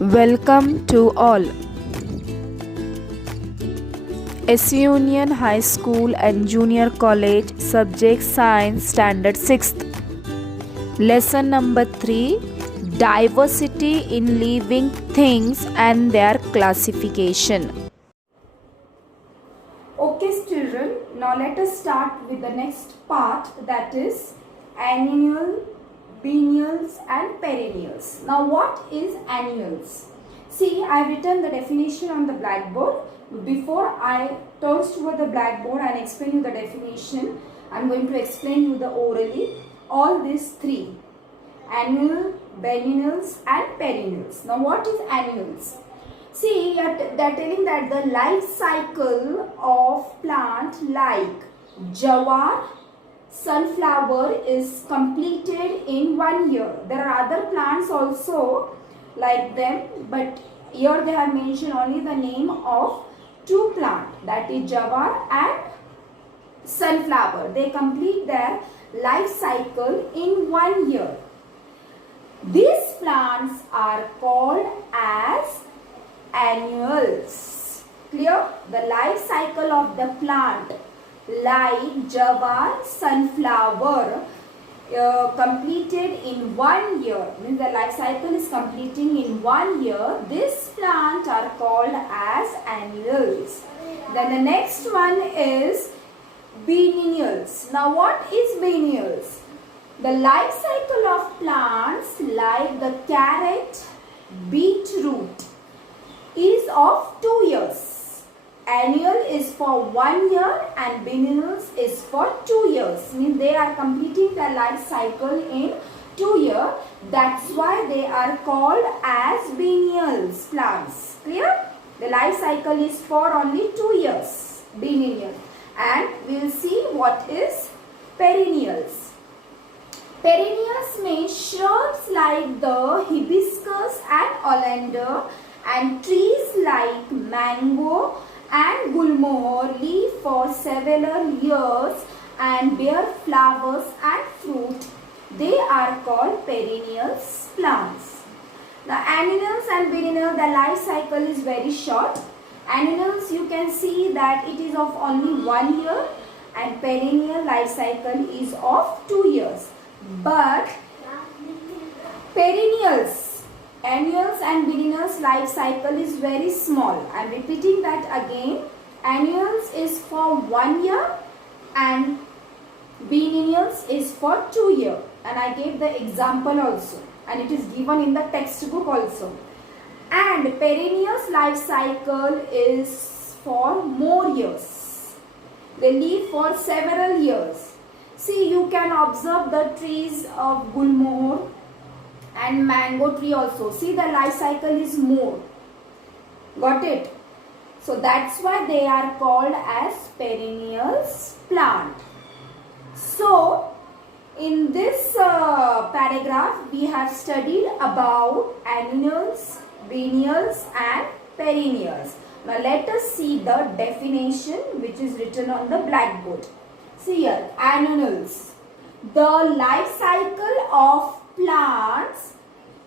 Welcome to all. S Union High School and Junior College, Subject Science, Standard 6th. Lesson number 3, Diversity in Living Things and Their Classification. Okay children, now let us start with the next part, that is annual, biennials and perennials. Now what is annuals? See, I have written the definition on the blackboard. Before I turn toward the blackboard and explain you the definition, I am going to explain you the orally all these three: annual, biennials and perennials. Now what is annuals? See, they are telling that the life cycle of plant like jawar, sunflower is completed in 1 year. There are other plants also like them, but here they have mentioned only the name of two plants, that is jawar and sunflower. They complete their life cycle in 1 year. These plants are called as annuals. Clear? The life cycle of the plant like jawar, sunflower completed in 1 year, means the life cycle is completing in 1 year. This plant are called as annuals. Then the next one is biennials. Now what is biennials? The life cycle of plants like the carrot, beetroot is of 2 years. Annual is for 1 year and biennials is for 2 years. Means they are completing their life cycle in 2 years. That's why they are called as biennials plants. Clear? The life cycle is for only 2 years. Biennial. And we will see what is perennials. Perennials mean shrubs like the hibiscus and oleander, and trees like mango and gulmohar live for several years and bear flowers and fruit. They are called perennials plants. Now annuals and biennials, the life cycle is very short. Annuals, you can see that it is of only 1 year, and perennial life cycle is of 2 years. But perennials, annuals and biennials life cycle is very small. I am repeating that again. Annuals is for 1 year and biennials is for 2 years. And I gave the example also, and it is given in the textbook also. And perennials life cycle is for more years. They live for several years. See, you can observe the trees of gulmohar and mango tree also. See, the life cycle is more. Got it? So that's why they are called as perennials plant. So in this paragraph we have studied about annuals, biennials and perennials. Now let us see the definition which is written on the blackboard. See here, annuals. The life cycle of plants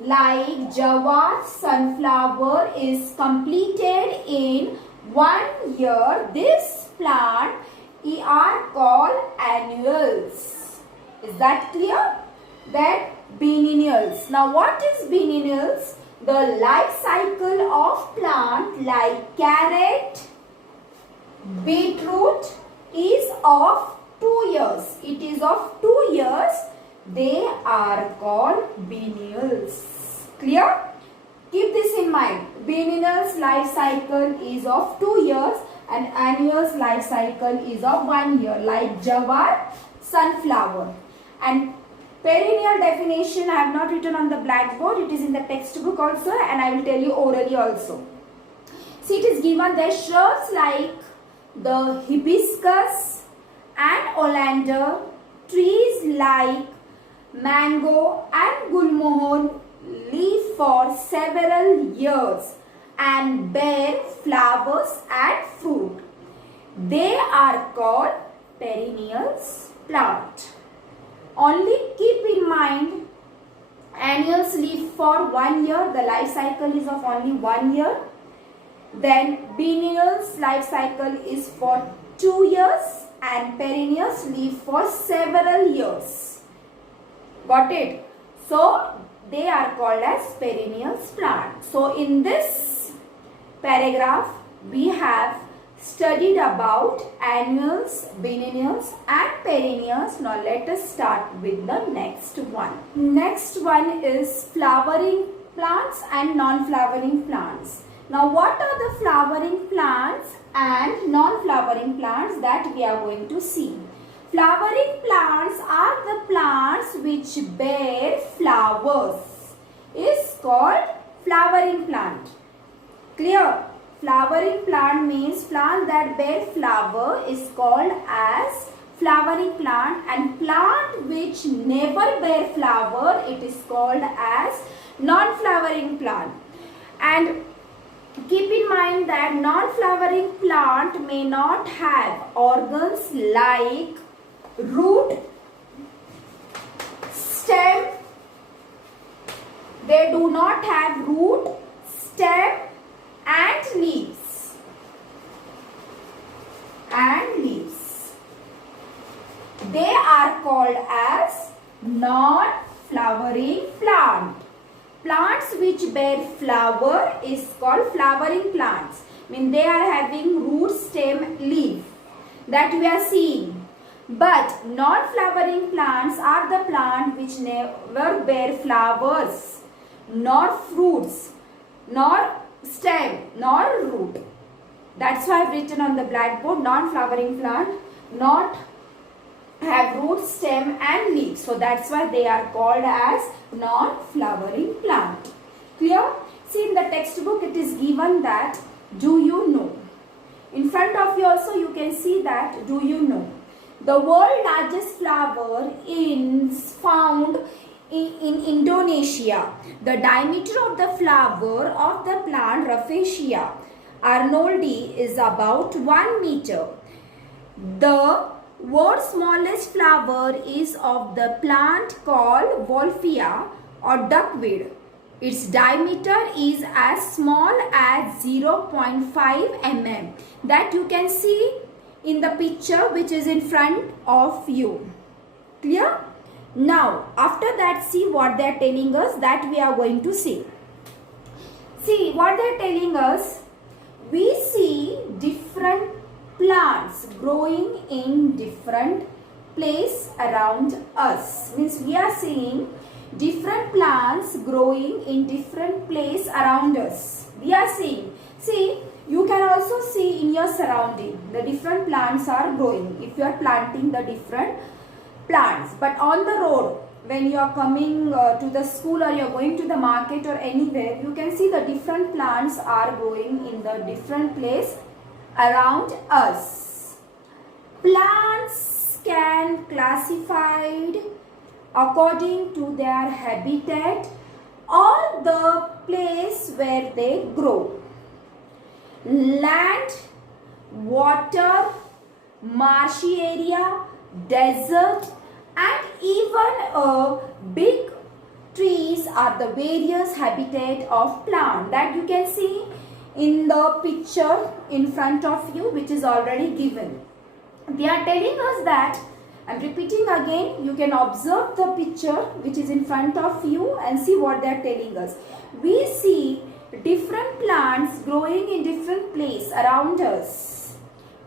like jawar, sunflower is completed in 1 year. This plant are called annuals. Is that clear? Then biennials. Now what is biennials? The life cycle of plant like carrot, beetroot is of 2 years. It is of 2 years. They are called biennials. Clear? Keep this in mind. Biennials life cycle is of 2 years and annuals life cycle is of 1 year, like jawar, sunflower. And perennial definition I have not written on the blackboard. It is in the textbook also, and I will tell you orally also. See, it is given there shrubs like the hibiscus and oleander, trees like mango and gulmohar live for several years and bear flowers and fruit. They are called perennials plant. Only keep in mind Annuals live for 1 year. The life cycle is of only 1 year. Then biennials life cycle is for 2 years, and perennials live for several years. Got it? So they are called as perennials plant. So in this paragraph we have studied about annuals, biennials and perennials. Now let us start with the next one. Next one is flowering plants and non-flowering plants. Now what are the flowering plants and non-flowering plants that we are going to see? Flowering plants are the plants which bear flowers. Is called flowering plant. Clear? Flowering plant means plant that bear flower is called as flowering plant, and plant which never bear flower, it is called as non-flowering plant. And keep in mind that non-flowering plant may not have organs like root, stem. They do not have root, stem and leaves. They are called as non-flowering plant. Plants which bear flower is called flowering plants. They are having root, stem, leaf that we are seeing. But non-flowering plants are the plants which never bear flowers, nor fruits, nor stem, nor root. That's why I've written on the blackboard, non-flowering plant, not have root, stem and leaves. So that's why they are called as non-flowering plant. Clear? See, in the textbook it is given that do you know. In front of you also you can see that do you know. The world's largest flower is found in Indonesia. The diameter of the flower of the plant Rafflesia arnoldii is about 1 meter. The world's smallest flower is of the plant called Wolffia or duckweed. Its diameter is as small as 0.5 mm. That you can see in the picture which is in front of you. Clear? Now, after that, see what they are telling us that we are going to see. See what they are telling us. We see different plants growing in different place around us. Means we are seeing different plants growing in different place around us. We are seeing. See, you can also see in your surrounding the different plants are growing if you are planting the different plants. But on the road, when you are coming to the school or you are going to the market or anywhere, you can see the different plants are growing in the different place around us. Plants can classified according to their habitat or the place where they grow. Land, water, marshy area, desert and even big trees are the various habitat of plant that you can see in the picture in front of you, which is already given. They are telling us that, I am repeating again, you can observe the picture which is in front of you and see what they are telling us. We see different plants growing in different place around us.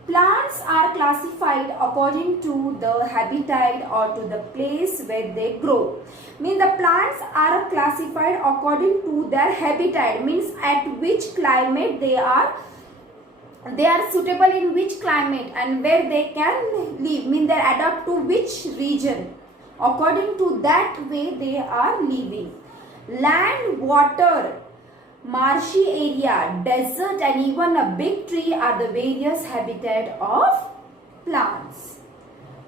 Plants are classified according to the habitat or to the place where they grow. Means the plants are classified according to their habitat, means at which climate they are suitable in which climate and where they can live, means they adapt to which region. According to that way they are living. Land, water, marshy area, desert and even a big tree are the various habitat of plants.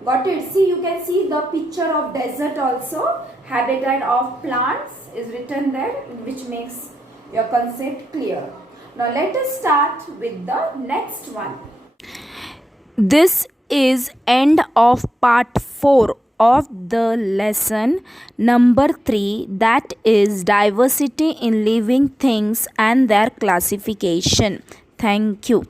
Got it? See, you can see the picture of desert also. Habitat of plants is written there, which makes your concept clear. Now let us start with the next one. This is end of part 4 of the lesson number 3, that is diversity in living things and their classification. Thank you.